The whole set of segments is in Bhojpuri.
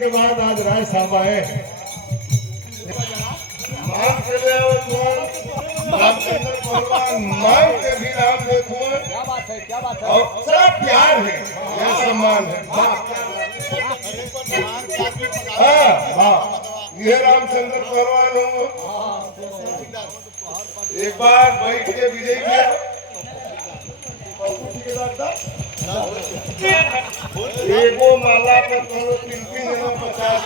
के बाद आज राय साहब आए मान के ले रामचंद्र भगवान मान के भी राम देखो। क्या बात है और सब प्यार है, यह सम्मान है। ये रामचंद्र भगवान हो। एक बार बैठ के विजय किया एगो माला पर करो 3-3 जना 50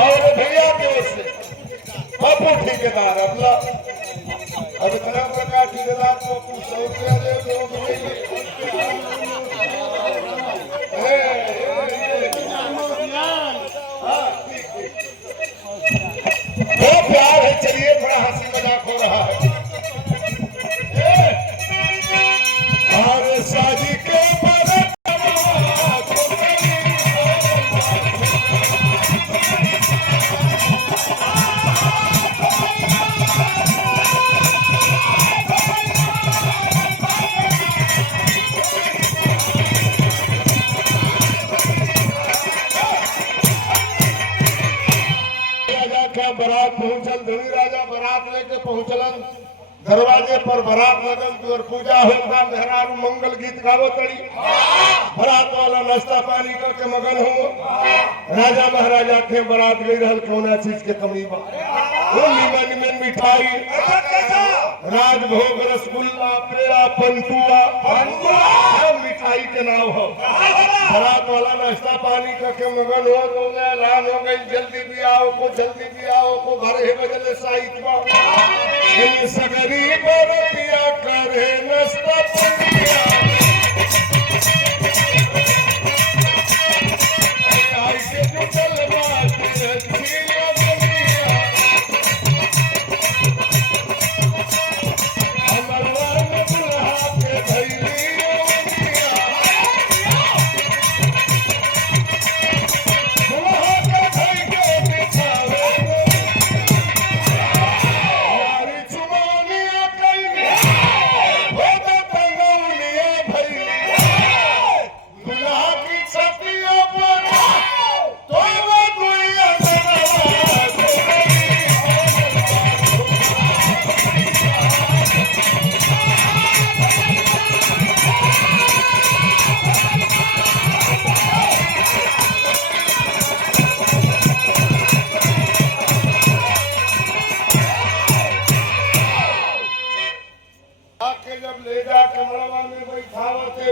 और भैया के से बापू ठेकेदार अबला अब इतना प्रकार ठेकेदार को 100 रुपया दे दो वो प्यार है। चलिए थोड़ा हंसी मजाक हो रहा है। शादी के बारात पहुंचल, धनी राजा बारात लेके पहुंचलन। दरवाजे पर बारात लगल और पूजा होता। मेहरारू मंगल गीत गावो तड़ी। बारात वाला नाश्ता पानी करके मगन हो। राजा महाराजा के बारात गई रहल कौना चीज के कमी बा। निमन मिठाई राजभोग रसगुल्ला पेड़ा पंतुआ मिठाई के नाम हो। बारात वाला नाश्ता पानी करके मगन हो तो ऐलान हो गई जल्दी भी आओ को जल्दी भी आओ को घर है बजले साहित्य सगरी बरतिया करे नाश्ता पानी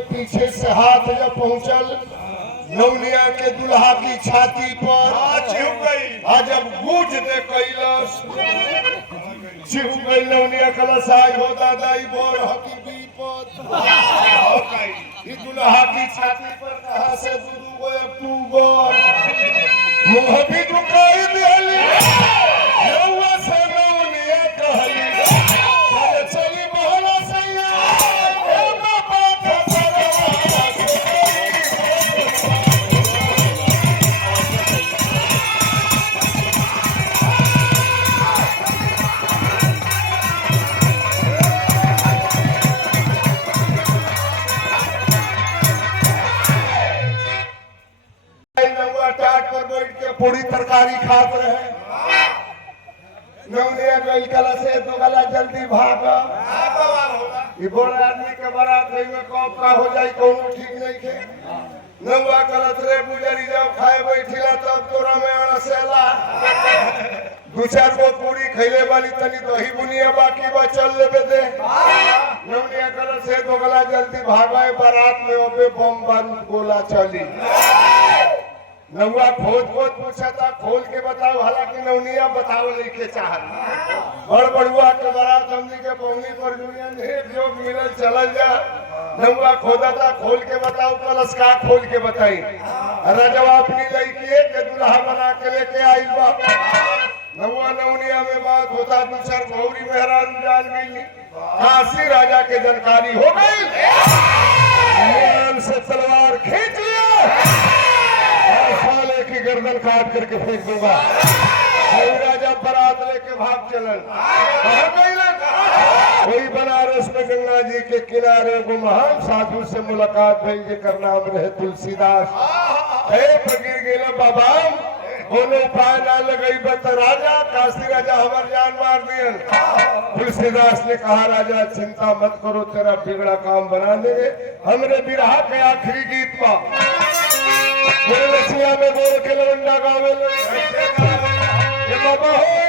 पीछे से हाथ जब पहुंचल नौनिया के दुल्हा की छाती पर जब गूंज दे कैलस छिप गई नौनिया कलश आई हो दादाई बोर हकी बीपत दुल्हा की छाती पर कहा से गुरु अक्टूबर मुंह भी दुखाई देली से नौनिया कहली चली बहरा सैया पूरी तरकारी खात रहे। नौनिया गई कला से तो गला जल्दी भाग आदमी के बारात कब का हो जाए कौन ठीक नहीं थे। नौवा कलत रे बुजरी जाओ खाए बैठिला तब तोरा में अणसेला 2-4 गो पूरी खैले वाली तनी दही बुनिया बाकी बचल लेबे दे। नौनिया कलत से तो गला जल्दी भागे बारात में ओपे बम बंद गोला चली। नौवा खोद पूछा था खोल के बताओ। हालांकि नौनिया बताओ लिखे चाहत बड़ बड़ुआ के बारात हमनी के पौनी पर दुनिया में जो मिलल चलल जा। नौवा खोदा था खोल के बताओ कलश का खोल के बताई। राजवा अपनी लड़की के दुल्हा बना के लेके आई बा। नौवा नौनिया में बात होता 2-4 गौरी मेहरारू जान गई। काशी राजा के जानकारी हो गई। से तलवार खींच लिया साले की गर्दन काट करके फेंक दूंगा। राजा बारात लेके भाग चलन। वही बनारस में गंगा जी के किनारे वो महान साधु से मुलाकात भई जेकर नाम रहे तुलसीदास। फकीर गेला बाबा कोनो उपाय ना लगई बत राजा काशी राजा हमार जान मार दियन। तुलसीदास ने कहा राजा चिंता मत करो तेरा बिगड़ा काम बना देंगे। हमरे बिरहा के आखिरी गीत में लछिया में गोर के लवंडा गावे बाबा हो